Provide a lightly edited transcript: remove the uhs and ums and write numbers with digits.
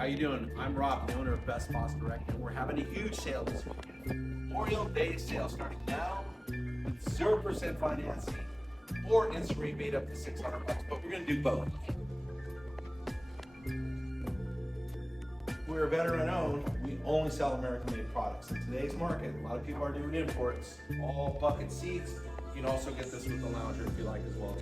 How you doing? I'm Rob, the owner of Best Boss Direct, and we're having a huge sale this weekend. Memorial Day sale starting now, 0% financing, or instant rebate up to $600, but we're gonna do both. We're veteran owned, we only sell American-made products. In today's market, a lot of people are doing imports, all bucket seats. You can also get this with the lounger if you like as well.